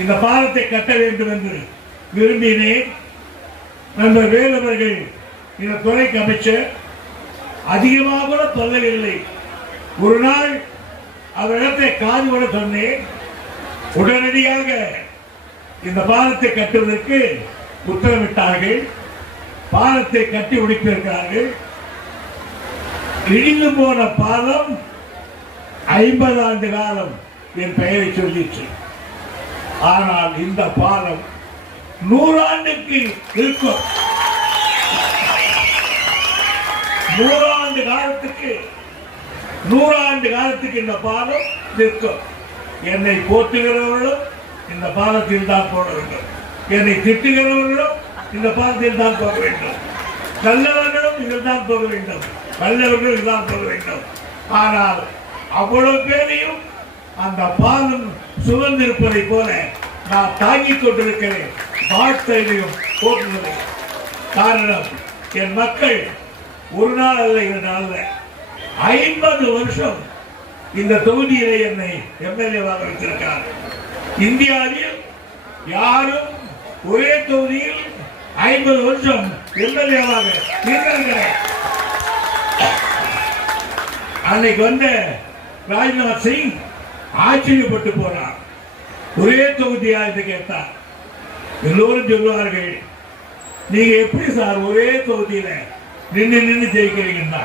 இந்த பாலத்தை கட்ட வேண்டும் என்று விரும்பினேன். நண்பர் வேலவர்கள் இந்த துறைக்கு அமைச்சர் அதிகமாக கூட சொல்லவில்லை. ஒரு நாள் அவரிடத்தை காது கூட சொன்னேன். உடனடியாக இந்த பாலத்தை கட்டுவதற்கு உத்தரவிட்டார்கள். பாலத்தை கட்டி முடித்திருக்கிறார்கள். இடிந்து போன பாலம் 50 ஆண்டு காலம் என் பெயரை சொல்லிச்சு. ஆனால் இந்த பாலம் 100 ஆண்டுக்கு இருக்கும். 100 ஆண்டு காலத்துக்கு இந்த பாலம் நிற்கும். என்னை போற்றுகிறவர்களும் இந்த பாலத்தில் தான் போட வேண்டும். என்னை திட்டுகிறவர்களும் இந்த பாலத்தில் தான் போக வேண்டும். நல்லவர்களும் இதில் தான் போக வேண்டும். வல்லவர்களும் இதுதான் போக வேண்டும். ஆனால் அவ்வளவு பேரையும் அந்த பாலம் சுமந்திருப்பதை போல நான் தாங்கிக் கொண்டிருக்கிறேன். வாழ்த்தையும் போற்றுவதை காரணம் என் மக்கள் ஒரு நாள் அல்ல 2 நாள் அல்ல 50 வருஷம் இந்த தொகுதியிலே என்னை எம்எல்ஏவாக வைத்திருக்கிறார். இந்தியாவில் யாரும் ஒரே தொகுதியில் 50 வருஷம் எம்எல்ஏவாக இருக்கிறார். அன்னைக்கு வந்த ராஜ்நாத் சிங் ஆச்சரியப்பட்டு போனார். ஒரே தொகுதியா என்று கேட்டார். எல்லோரும் சொல்லுவார்கள், நீங்க எப்படி சார் ஒரே தொகுதியில நின்று ஜெயிக்கிறீங்கன்னா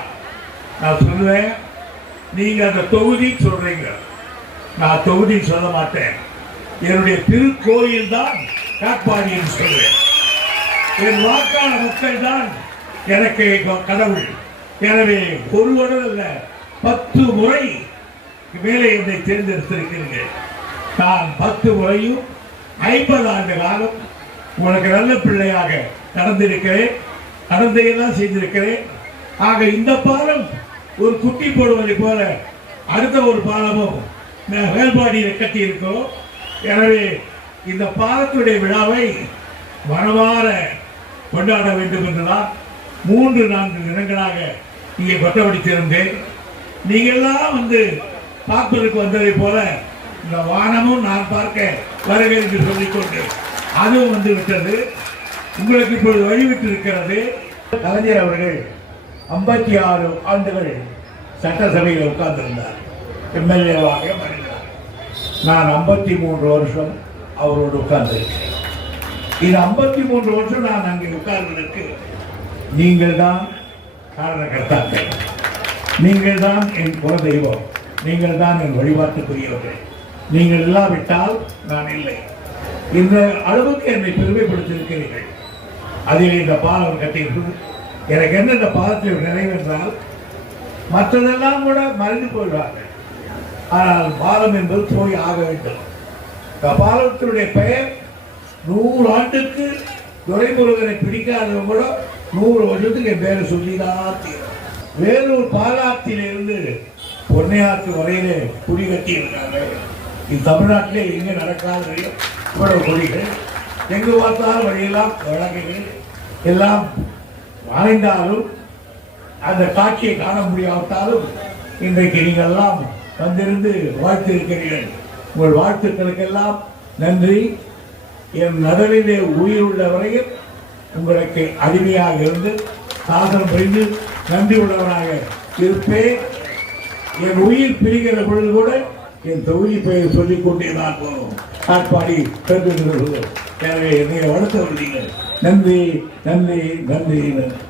நான் சொல்லுவேன், நீங்க அந்த தொகுதி சொல்றீங்க, நான் தொகுதி சொல்ல மாட்டேன். என்னுடைய திருக்கோயில் தான் காட்பாடி என்று சொல்றேன். என் வாக்காள மக்கள் தான் எனக்கு கடவுள். எனவே ஒரு வருடம் அல்ல 10 முறை மேலே என்னை தேர்ந்தெடுத்திருக்கிறீர்கள். நான் 10 முறையும் 50 ஆண்டு காலம் உனக்கு நல்ல பிள்ளையாக நடந்திருக்கிறேன். நடந்தையெல்லாம் செய்திருக்கிறேன். ஆக இந்த பாலம் ஒரு குட்டி போடுவதை போல அடுத்த ஒரு பாலமும் வேல்பாடியில் கட்டியிருக்கிறோம். எனவே இந்த பாலத்துடைய விழாவை மனமாற கொண்டாட வேண்டும் என்றுதான் 3-4 தினங்களாக இங்கே கொட்டவடித்திருந்தேன். நீங்கள்லாம் வந்து பார்ப்பதற்கு வந்ததை போல இந்த வானமும் நான் பார்க்க வருகிறேன் என்று சொல்லிக்கொண்டு அதுவும் வந்து விட்டது. உங்களுக்கு இப்பொழுது வழிவிட்டு இருக்கிறது. கலைஞர் அவர்கள் 56 ஆண்டுகள் சட்டசபையில் உட்கார்ந்திருந்தார். எம்எல்ஏவாக மறைந்தார். நான் 53 வருஷம் அவரோடு உட்கார்ந்திருக்கிறேன். இது 53 வருஷம் நான் அங்கே உட்கார்ந்ததற்கு நீங்கள் தான் காரணகர்த்தாக்கள். நீங்கள் தான் என் குல தெய்வம். நீங்கள் தான் என் வழிபாட்டுக்குரியவர்கள். நீங்கள் இல்லாவிட்டால் நான் இல்லை. இந்த அளவுக்கு என்னை பெருமைப்படுத்தியிருக்கிறீர்கள். அதில் இந்த பாலம் கட்டியிருக்கிறது. எனக்கு என்ன இந்த பாலத்தில் நிறைவென்றால் மற்றதெல்லாம் கூட மறைந்து போய்வார்கள். ஆனால் பாலம் என்பது போய் ஆக வேண்டும். இந்த பாலத்தினுடைய பெயர் 100 ஆண்டுக்கு துரைமுருகனை பிடிக்காதவங்க கூட 100 வருஷத்துக்கு என் பேரை சொல்லிதான் தீரும். வேலூர் பாலாற்றிலிருந்து பொன்னையாற்று வரையிலே குடி கட்டி இருக்காங்க. இது தமிழ்நாட்டிலே எங்கே நடக்காத இவ்வளவு கொடிகள், எங்கு பார்த்தாலும் வழியெல்லாம் வழங்குகள் எல்லாம் வாழ்ந்தாலும் அந்த காட்சியை காண முடியாவிட்டாலும் இன்றைக்கு நீங்கள் எல்லாம் வந்திருந்து வாழ்த்து இருக்கிறீர்கள். உங்கள் வாழ்த்துக்களுக்கெல்லாம் நன்றி. என் நடுவிலே உயிர் உள்ள வரையில் உங்களுக்கு அடிமையாக இருந்து சாதனம் புரிந்து நன்றி உள்ளவராக இருப்பேன். என் உயிர் பிரிகிற பொழுது கூட என் தொகுதி பெயர் சொல்லிக் கொண்டே தான் போகும். காட்பாடி பெருந்துகிறோம். எனவே என்னை வளர்த்தவர்கள். நன்றி நன்றி நன்றி நன்றி.